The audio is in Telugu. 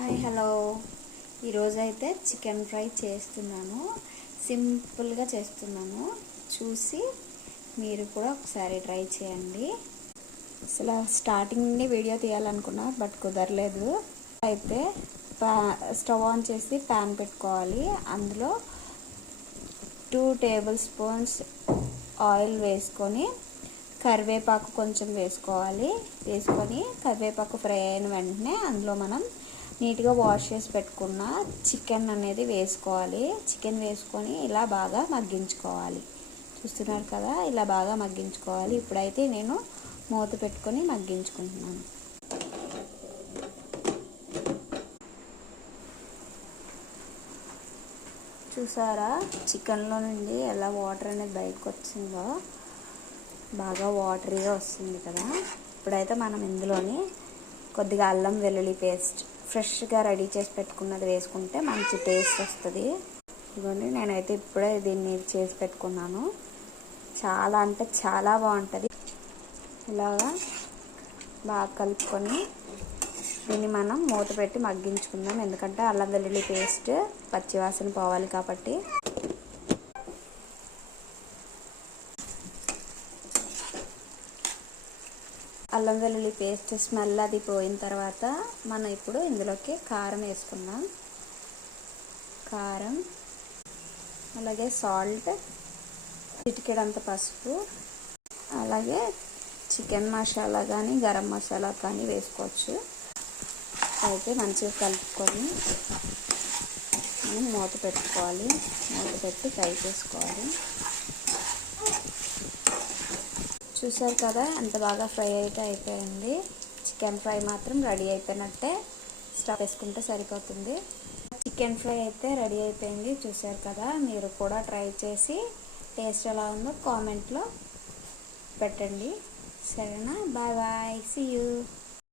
హాయ్ హలో ఈరోజైతే చికెన్ ఫ్రై చేస్తున్నాను. సింపుల్గా చేస్తున్నాను. చూసి మీరు కూడా ఒకసారి ట్రై చేయండి. అసలు స్టార్టింగ్ నుండి వీడియో తీయాలనుకున్నా బట్ కుదరలేదు. అయితే స్టవ్ ఆన్ చేసి ప్యాన్ పెట్టుకోవాలి. అందులో 2 టేబుల్ స్పూన్స్ ఆయిల్ వేసుకొని కరివేపాకు కొంచెం వేసుకోవాలి. వేసుకొని కరివేపాకు ఫ్రై అయిన వెంటనే అందులో మనం నీట్గా వాష్ చేసి పెట్టుకున్న చికెన్ అనేది వేసుకోవాలి. చికెన్ వేసుకొని ఇలా బాగా మగ్గించుకోవాలి. చూస్తున్నారు కదా, ఇలా బాగా మగ్గించుకోవాలి. ఇప్పుడైతే నేను మూత పెట్టుకొని మగ్గించుకుంటున్నాను. చూసారా చికెన్లో నుండి ఎలా వాటర్ అనేది బయటకు వచ్చిందో, బాగా వాటరీగా వస్తుంది కదా. ఇప్పుడైతే మనం ఇందులోని కొద్దిగా అల్లం వెల్లుల్లి పేస్ట్ ఫ్రెష్గా రెడీ చేసి పెట్టుకున్నది వేసుకుంటే మంచి టేస్ట్ వస్తుంది. ఇదిగోండి, నేనైతే ఇప్పుడే దీన్ని చేసి పెట్టుకున్నాను. చాలా అంటే చాలా బాగుంటుంది. ఇలాగా బాగా కలుపుకొని దీన్ని మనం మూత పెట్టి మగ్గించుకుందాం. ఎందుకంటే అల్లం వెల్లుల్లి పేస్ట్ పచ్చివాసన పోవాలి కాబట్టి. అల్లం వెల్లుల్లి పేస్ట్ స్మెల్ అది పోయిన తర్వాత మనం ఇప్పుడు ఇందులోకి కారం వేసుకుందాం. కారం, అలాగే సాల్ట్, చిటికెడంత పసుపు, అలాగే చికెన్ మసాలా కానీ గరం మసాలా కానీ వేసుకోవచ్చు. అయితే మంచిగా కలుపుకొని మనం మూత పెట్టుకోవాలి. మూత పెట్టి ఫ్రై చేసుకోవాలి. చూసారు కదా ఎంత బాగా ఫ్రై అయితే అయిపోయింది. చికెన్ ఫ్రై మాత్రం రెడీ అయిపోయినట్టే. స్టవ్ వేసుకుంటే సరిపోతుంది. చికెన్ ఫ్రై అయితే రెడీ అయిపోయింది. చూసారు కదా, మీరు కూడా ట్రై చేసి టేస్ట్ ఎలా ఉందో కామెంట్లో పెట్టండి. సరేనా? Bye bye, see you.